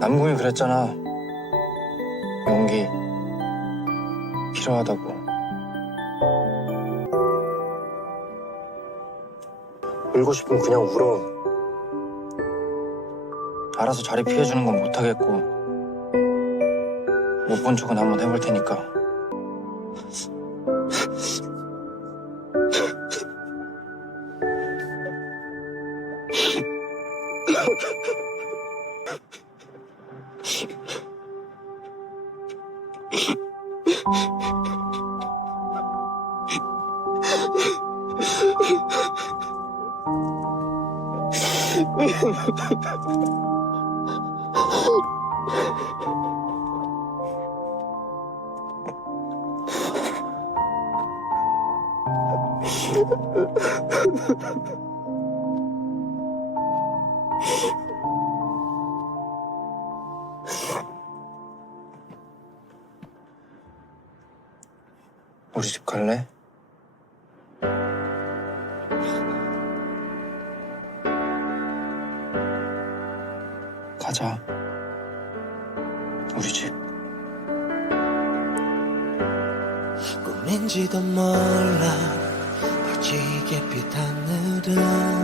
남궁이 그랬잖아. 용기 필요하다고. 울고 싶으면 그냥 울어. 알아서 자리 피해주는 건 못하겠고 못 본 척은 한번 해볼 테니까. you 우리 집 갈래? 가자. 우리 집. 꿈인지도 몰라 퍼지게 빛 하늘은